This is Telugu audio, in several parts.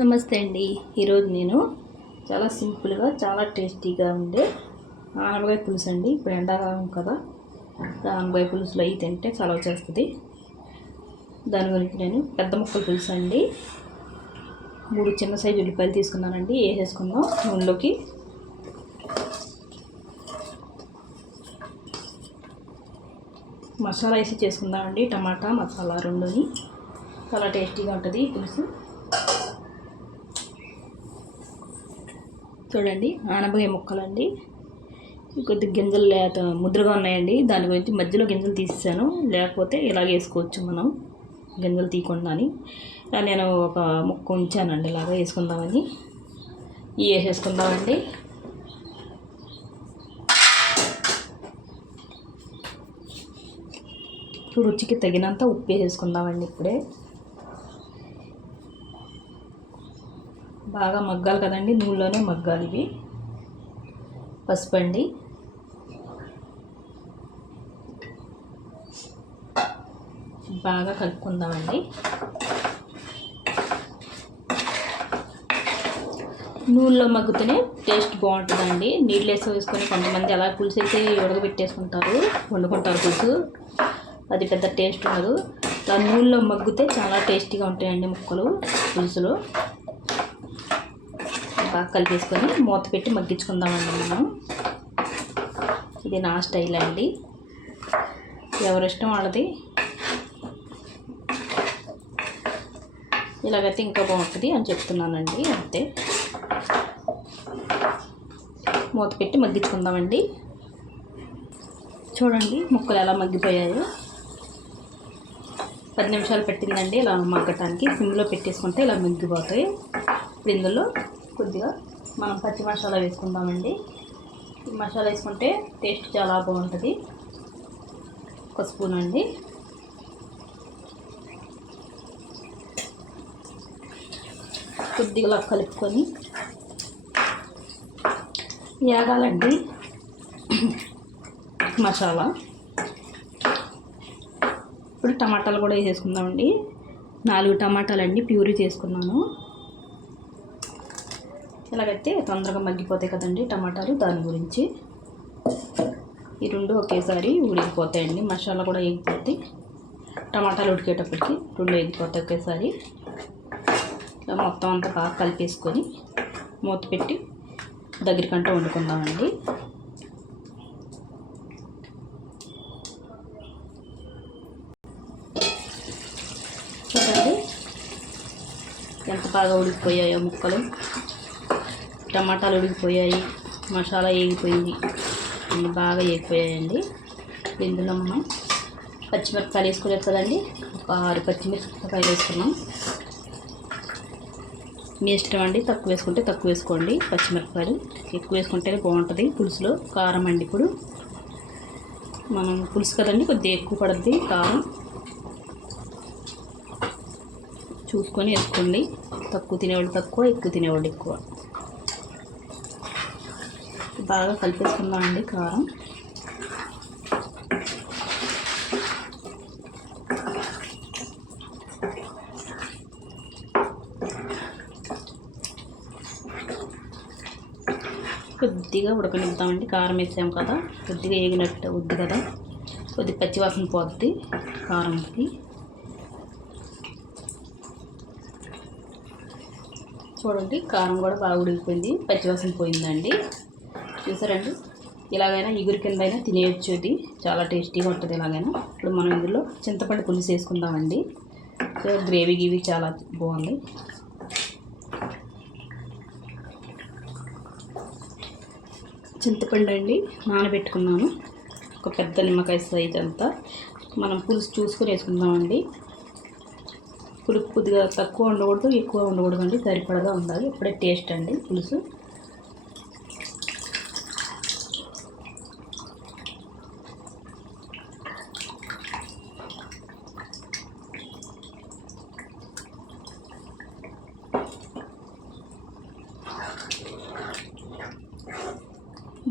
నమస్తే అండి. ఈరోజు నేను చాలా సింపుల్గా చాలా టేస్టీగా ఉండే ఆనపకాయ పులుసు అండి. ఇప్పుడు ఎండాకాలం కదా ఆనపకాయ పులుసులో అవి తింటే చాలా చేస్తుంది దాని గురించి నేను పెద్ద ముక్కలు పులుసు అండి. మూడు చిన్న సైజు ఉల్లిపాయలు తీసుకున్నానండి. వేసేసుకుందాం. నూనెలోకి మసాలా వేసి చేసుకుందామండి. టమాటా మసాలా రెండుని. చాలా టేస్టీగా ఉంటుంది పులుసు. చూడండి ఆనపకాయ ముక్కలండి. కొద్ది గింజలు లేత ముద్రగా ఉన్నాయండి. దాని గురించి మధ్యలో గింజలు తీసేసాను. లేకపోతే ఇలాగ వేసుకోవచ్చు మనం గింజలు తీయకుండా అని నేను ఒక ముక్క ఉంచానండి ఇలాగ వేసుకుందామని. ఇవి వేసేసుకుందామండి. ఇప్పుడు రుచికి తగినంత ఉప్పు వేసేసుకుందామండి ఇప్పుడే. బాగా మగ్గాలి కదండి నూనెలోనే మగ్గాలి ఇవి. పసుపు అండి బాగా కలుపుకుందామండి. నూనెలో మగ్గుతూనే టేస్ట్ బాగుంటుందండి. నీళ్ళు వేసి వేసుకొని కొంతమంది అలా పులుసు అయితే ఉడకబెట్టేసుకుంటారు వండుకుంటారు పులుసు. అది పెద్ద టేస్ట్ ఉండదు. ఇలా నూనెలో మగ్గితే చాలా టేస్టీగా ఉంటాయండి ముక్కలు పులుసులో. బాగా కలిపేసుకొని మూత పెట్టి మగ్గించుకుందామండి మనం. ఇది నా స్టైల్ అండి. ఎవరిష్టం వాళ్ళది. ఇలాగైతే ఇంకా బాగుంటుంది అని చెప్తున్నానండి అంతే. మూత పెట్టి మగ్గించుకుందామండి. చూడండి ముక్కలు ఎలా మగ్గిపోయాయో. పది నిమిషాలు పెట్టిందండి ఇలా మగ్గటానికి. సిమ్లో పెట్టేసుకుంటే ఇలా మగ్గిపోతాయి. ఇందులో కొద్దిగా మనం పచ్చి మసాలా వేసుకుందామండి. ఈ మసాలా వేసుకుంటే టేస్ట్ చాలా బాగుంటుంది. ఒక స్పూన్ అండి. కొద్దిగా కలుపుకొని యాగాలండి మసాలా. ఇప్పుడు టమాటాలు కూడా వేసేసుకుందామండి. నాలుగు టమాటాలు అండి ప్యూరీ చేసుకున్నాను. ఇలాగైతే తొందరగా మగ్గిపోతాయి కదండి టమాటాలు. దాని గురించి ఈ రెండు ఒకేసారి ఉడికిపోతాయండి. మసాలా కూడా ఎగిపోతాయి టమాటాలు ఉడికేటప్పటికి రెండు ఎగిపోతాయి ఒకేసారి. ఇలా మొత్తం అంతా బాగా కలిపేసుకొని మూత పెట్టి దగ్గరికంటే వండుకుందామండి. చూడండి ఎంత బాగా ఉడికిపోయాయో ముక్కలు. టమాటాలు ఉడికిపోయాయి. మసాలా వేగిపోయింది. అన్నీ బాగా వేగిపోయాయండి. ఇందులో మనం పచ్చిమిరపకాయలు వేసుకోలేదు కదండి. ఒక ఆరు పచ్చిమిరపకాయలు వేసుకున్నాం. మీ ఇష్టం అండి తక్కువ వేసుకుంటే తక్కువ వేసుకోండి పచ్చిమిరపకాయలు. ఎక్కువ వేసుకుంటే బాగుంటుంది. పులుసులో కారం అండి ఇప్పుడు. మనం పులుసు కదండి కొద్దిగా ఎక్కువ పడుద్ది కారం. చూసుకొని వేసుకోండి. తక్కువ తినేవాళ్ళు తక్కువ ఎక్కువ తినేవాళ్ళు ఎక్కువ. బాగా కలిపేసుకుందామండి కారం. కొద్దిగా ఉడకనిద్దామండి కారం వేసాం కదా కొద్దిగా వేగినట్టు వద్దు కదా. కొద్దిగా పచ్చివాసన పోద్ది కారంకి. చూడండి కారం కూడా బాగా ఉడికిపోయింది పచ్చివాసన పోయిందండి. చూసారండి? ఇలాగైనా ఇగురు కింద అయినా తినేయచ్చు ఇది. చాలా టేస్టీగా ఉంటుంది ఇలాగైనా ఇప్పుడు మనం ఇందులో చింతపండు పులుసు వేసుకుందామండి. గ్రేవీ గివి చాలా బాగుంది. చింతపండు అండి నానబెట్టుకున్నాను. ఒక పెద్ద నిమ్మకాయ సైజ్ అంతా. మనం పులుసు చూసుకొని వేసుకుందామండి. పులుపు కొద్దిగా తక్కువ ఉండకూడదు ఎక్కువ ఉండకూడదు అండి. సరిపడగా ఉండాలి. ఇప్పుడే టేస్ట్ అండి పులుసు.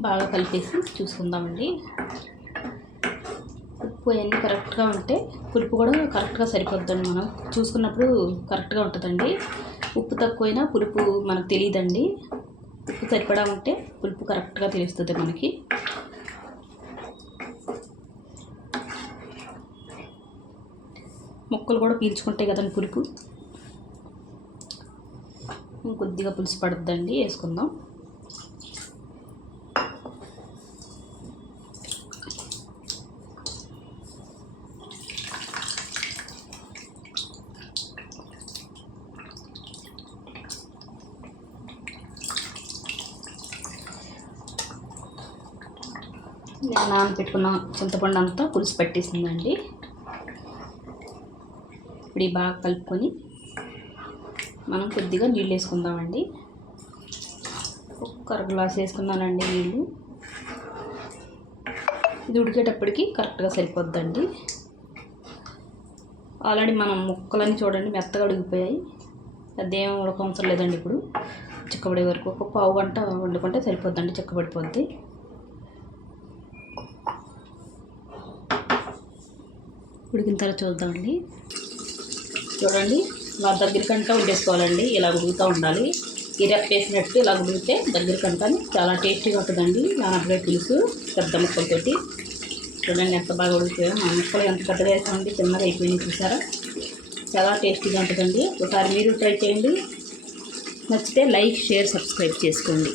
బాగా కలిపేసి చూసుకుందామండి. ఉప్పు అవన్నీ కరెక్ట్గా ఉంటే పులుపు కూడా కరెక్ట్గా సరిపోద్దండి మనం. చూసుకున్నప్పుడు కరెక్ట్గా ఉంటుందండి. ఉప్పు తక్కువైనా పులుపు మనకు తెలియదండి ఉప్పు సరిపడా ఉంటే పులుపు కరెక్ట్గా తెలుస్తుంది మనకి. ముక్కలు కూడా పీల్చుకుంటాయి కదండి పులుపు. కొద్దిగా పులుసు పడుద్దండి వేసుకుందాం. నేను నానబెట్టుకున్న చింతపండు అంతా పులుసు పట్టేసిందండి. ఇప్పుడు బాగా కలుపుకొని మనం కొద్దిగా నీళ్ళు వేసుకుందామండి. ఒక గ్లాస్ వేసుకున్నానండి నీళ్ళు. ఇది ఉడికేటప్పటికి కరెక్ట్గా సరిపోద్దండి. ఆల్రెడీ మనం ముక్కలన్నీ చూడండి మెత్తగా ఉడికిపోయాయి. అదేం ఉడకవసరం లేదండి ఇప్పుడు. చిక్కబడే వరకు ఒక పావు గంట వండుకుంటే సరిపోద్దండి చిక్కబడిపోద్ది. ఉడికిన తర్వాత చూద్దామండి. చూడండి ఇలా దగ్గరికంటా ఉండేసుకోవాలండి ఇలా ఉడుకుతూ ఉండాలి. ఈ వేసినట్టు ఇలా ఉడికితే దగ్గరికంటా చాలా టేస్టీగా ఉంటుందండి. నానపడే పులుసు పెద్ద ముక్కలతోటి. చూడండి ఎంత బాగా ఉడికిపోయాయో మా ముక్కలు ఎంత పెద్దగా వేసామండి చిన్నగా అయిపోయింది చూసారా? చాలా టేస్టీగా ఉంటుందండి. ఒకసారి మీరు ట్రై చేయండి. నచ్చితే లైక్ షేర్ సబ్స్క్రైబ్ చేసుకోండి.